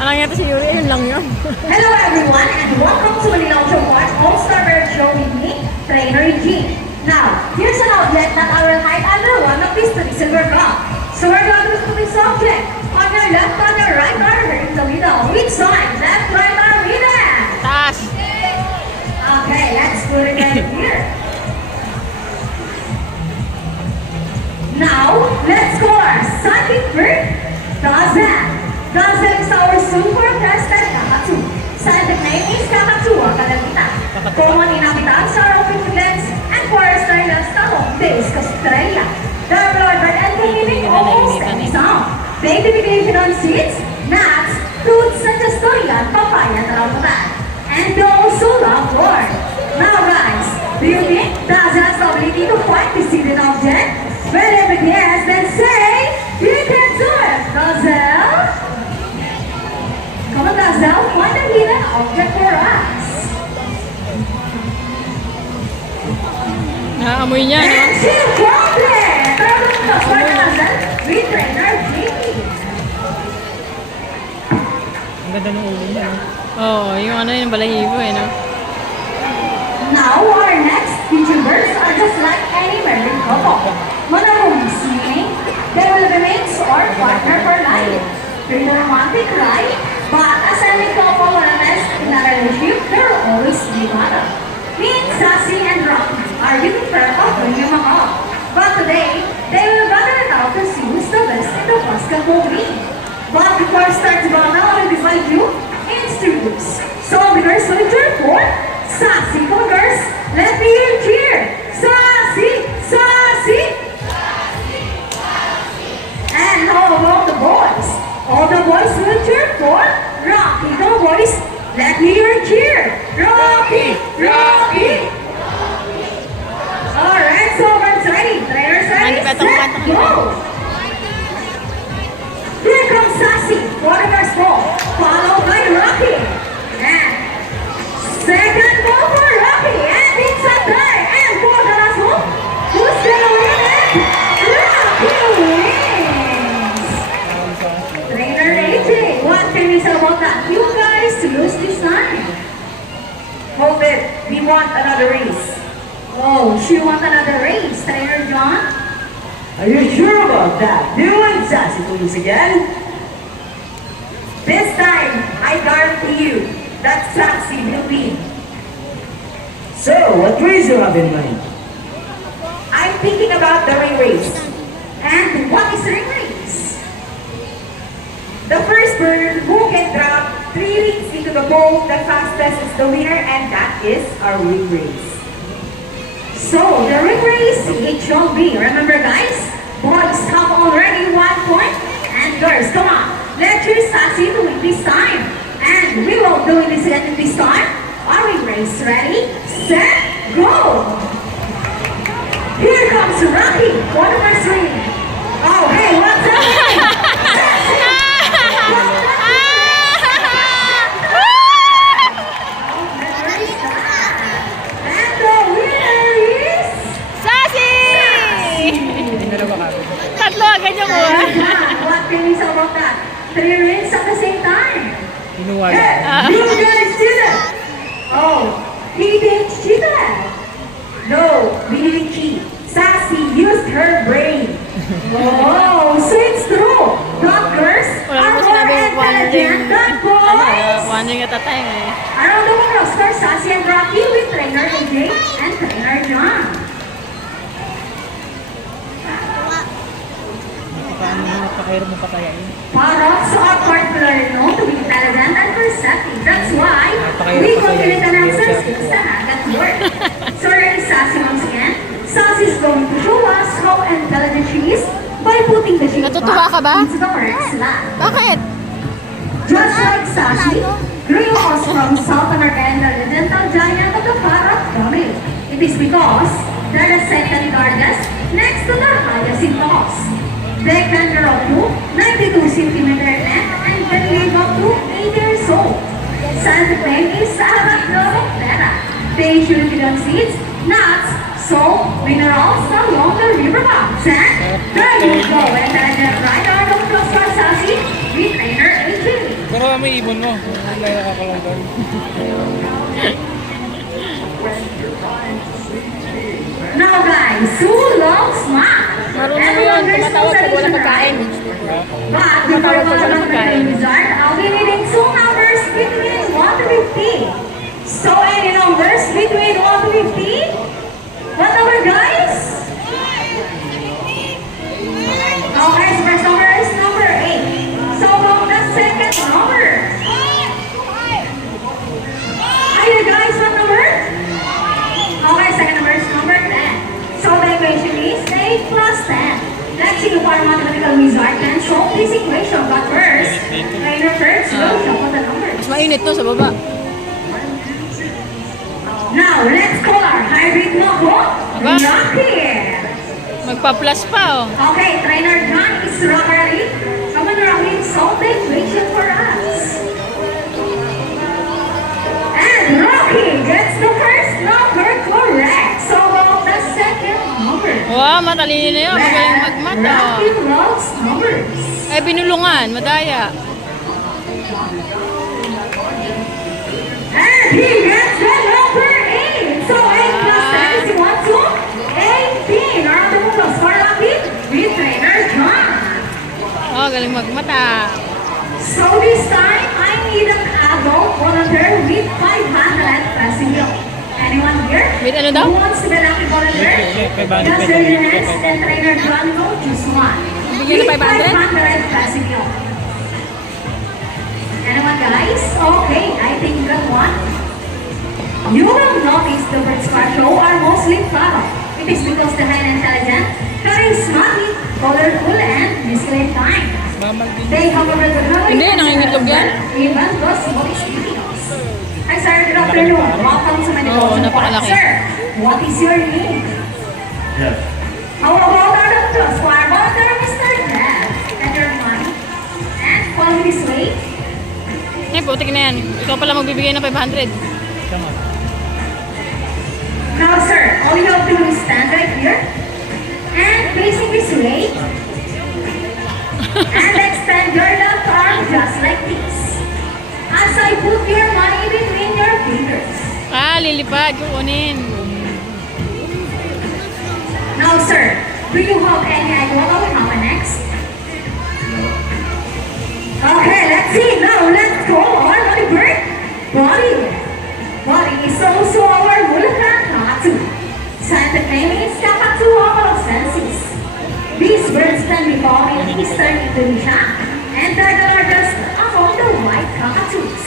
Alang yata si Yuri, yun lang yun. Hello everyone and welcome to Manila Show Park All-Star Bird Show with me, Trainer Eugene. Now, here's an object that I will hide under one of these three silver cups. So we're going to put this object on your left, on your right, or in the middle. Which side? Left, right, or middle? Taas! Okay, let's put it right here. Now, let's call our psychic bird, Dazzle. Dazzle is our super crested kakatu. Scientific name is Kakatua Kalagita. Common inhabitants are of influence and forest areas na home base Australia. They are bloodbird and can mimic almost any sound. They typically feed on seeds, nuts, fruits such as durian, papaya, and rambutan. And they also love corn. Now guys, do you think Dazzle has the ability to find this hidden object? Well, if it yes, then say, you can do it, Dazzle! Come on, Dazzle, find a hidden object for us. Naamoy niya, no? And she found it! Turn the for Dazzle with Trainer JP. Ang ganda ng ulo niya. Oo, yung ano yung balahibo eh, no? Now, our next YouTubers are just like any married couple. Monogamous, meaning they will remain or partner for life. Pretty romantic, right? But as any couple honest in a relationship, there will always be battle. Me and Sassy and Rocky are looking for a bringing them up. But today, they will battle it out to see who's the best in the basketball league. But before I start the battle, I will divide you into two groups. So, the girls will cheer for Sassy. Come on, girls. Let me hear cheer. Sassy, Sassy. And how about the boys? All the boys will cheer for Rocky. Come on, boys. Let me hear cheer. Rocky, Rocky. Alright, so everyone's ready. Trainers ready? Set, go. Here comes Sassy. Watermark's ball. Followed by Rocky. And second ball for Rocky. And it's a tie. And for the last one, who's gonna win it? Rocky wins. Trainer AJ, what can we say about that? You guys lose this time. Hold it. We want another race. Oh, she wants another race. Trainer John? Are you sure about that? Do you want Sassy to lose again? This time, I guarantee you that Sassy will win. So, what race you have in mind? I'm thinking about the ring race. And what is ring race? The first bird who can drop 3 rings into the bowl the fastest is the winner, and that is our ring race. So, the ring race, it shall be. Remember guys, boys have already 1 point, and girls, come on, let's choose Sassy to win this time. And we won't do this again this time. Are we race ready? Set, go! Here comes Rocky, one of our swing. Oh, hey, what's happening? Sassy! And the winner is Sassy! Hindi na ba kami? Tatlo agad yung Trainer buha. John. What can you say about that? 3 rings at the same time. Kinuha Hey, niya. you guys did it! Oh, he didn't cheat that. No, we didn't cheat. Sassy used her brain. Oh, so it's true. Doctors Wala are mo more sinabi yung intelligent than boys. wandering at a time eh. Around the world, Oscar, Sassy, and Rocky with Trainer AJ and Trainer John. Paano mo napakahirap mo patayain? Parrots are particularly known to be intelligent and perceptive. That's why we calculate an answer skills that work. So ready, Sassy once again. Sassy is going to show us how intelligent she is by putting the sheet Natutuwa ka ba? into the correct slot. Bakit? Just like Sassy, Grillo was from South America and the dental giant of the parrot family. It is because they're the second largest next to the highest in cost. They can grow up to 92 cm length and can live up to 8 years old. Scientific name is Arachnoroptera. They usually feed on seeds, nuts, salt, minerals along the river banks. And there you go. And then right arm of the ibon mo. Wala yung kakalanggan. Now guys, who loves math? Marunong mo yun, tumatawag pag wala pagkain. But before Tumatawag pag wala mga pagkain. wizard, I'll be reading two numbers between 1 to 50. So any numbers between 1 to 50? What number guys? Okay, so first number is number 8. So about the second number. Are you guys what number? Okay, second number is number 10. So the equation is 8 plus 10. Let's see if our mathematical wizard can solve this equation. But first, trainer first will show us the numbers. Mas mainit to sa baba. Now, let's call our hybrid notebook, Aba. Rocky. Magpa-plus pa oh. Okay, trainer John is Rocky. Come on, Rocky, solve the equation for us. And Rocky gets the first number correct. So about the second number. Wow, matalino na yun. Magaling Well, magmata Rocky oh. loves numbers. Eh, binulungan. Madaya. And he gets the number 8. So 8 plus 10 is equal to 18. Around the applause for Rocky with trainer John. Oh, galing magmata. So this time, I need an adult volunteer with 500 pesos. Anyone here? With ano daw? Who wants to be lucky volunteer? Okay, 500 Just raise your hands and trainer John will choose one. Bigyan ng With 500? 500 pesos. Anyone guys? Okay, I think you got one. You will notice the birds show are mostly flower. It is because they are intelligent, charismatic, colorful, and disciplined kind. Mamal din. They have a regular Hindi, nangingitlog yan. even those smallest videos. Hi sir, good afternoon. Welcome to my Oo, devotion park. napakalaki. Sir, what is your name? Yes. How about our doctor? Squire Volunteer, Mr. Jeff. And your money. And follow me this way. Eh, putik na yan. Ikaw pala magbibigay ng 500. Tama. Now sir, all you have to do is stand right here. And facing this way. And extend your left arm just like this. As I put your money between your fingers. Ah, lilipad. Kukunin. Now, sir, do you have any idea what will happen next? Okay, let's see. Now, let's go on the bird. Body. Body is also our Mulakan Kakatu. Scientific name is Kakatu of senses. These birds can be found in eastern Indonesia, and they're the largest among the white cockatoos.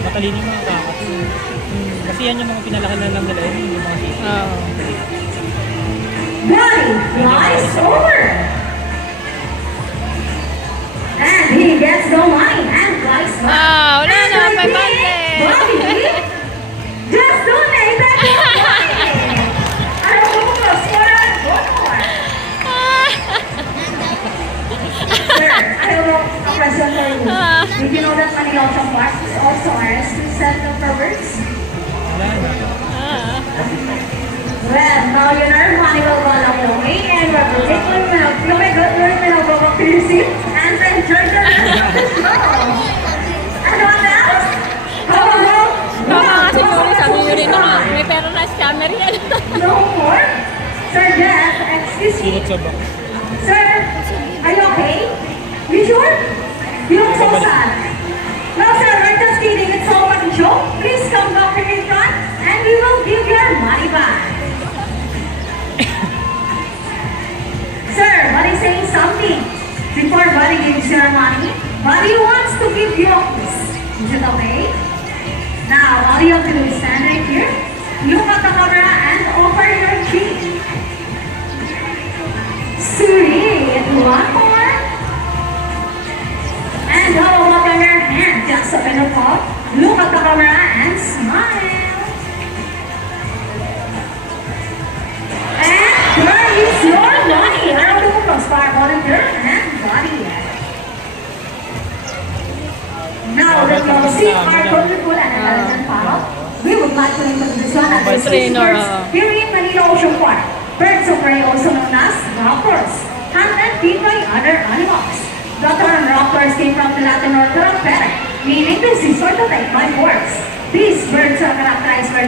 Matalino yung mga kakatu. Kasi yan yung mga pinalakan na lang nila yun, yung mga sisi. Oo. Body flies over. And he gets the line and flies back. Ah, wala And na, again, 500. Body just donated the money. I don't know for one more. Sir, I have a question for you. Ah. Did you know that Manila Ocean Park is also arrested center for birds? Wala na. Ah. Well, now you know money will go along the way and we're particularly well. You may go to your go back to your seat and enjoy the rest of the show. And what else? How about Baka kasi Yuri, sabi Yuri na nga, may pera na scammer yan. no more? Sir Jeff, excuse me. Sulot sa ba? Sir, are you okay? You sure? You look so sad. No, sir, we're just kidding. It's all but a joke. Please come back here in front and we will give your money back. Sir, Buddy saying something. Before Buddy gives your money, Buddy wants to give you a kiss. Is it okay? Now, all you have to do is stand right here, look at the camera, and offer your cheek. Sweet. One more. And how about on your hand? Just open the palm, look at the camera, and smile. And there is your money. Around the applause for our volunteer and Buddy. Now that you will see our colorful and intelligent parrot, we would like to introduce one of the Trainer, birds here in Manila Ocean Park. Birds of prey also known as raptors. hunted by other animals. The term raptors came from the Latin word rapere, meaning this is sort of like my words. These birds are characterized by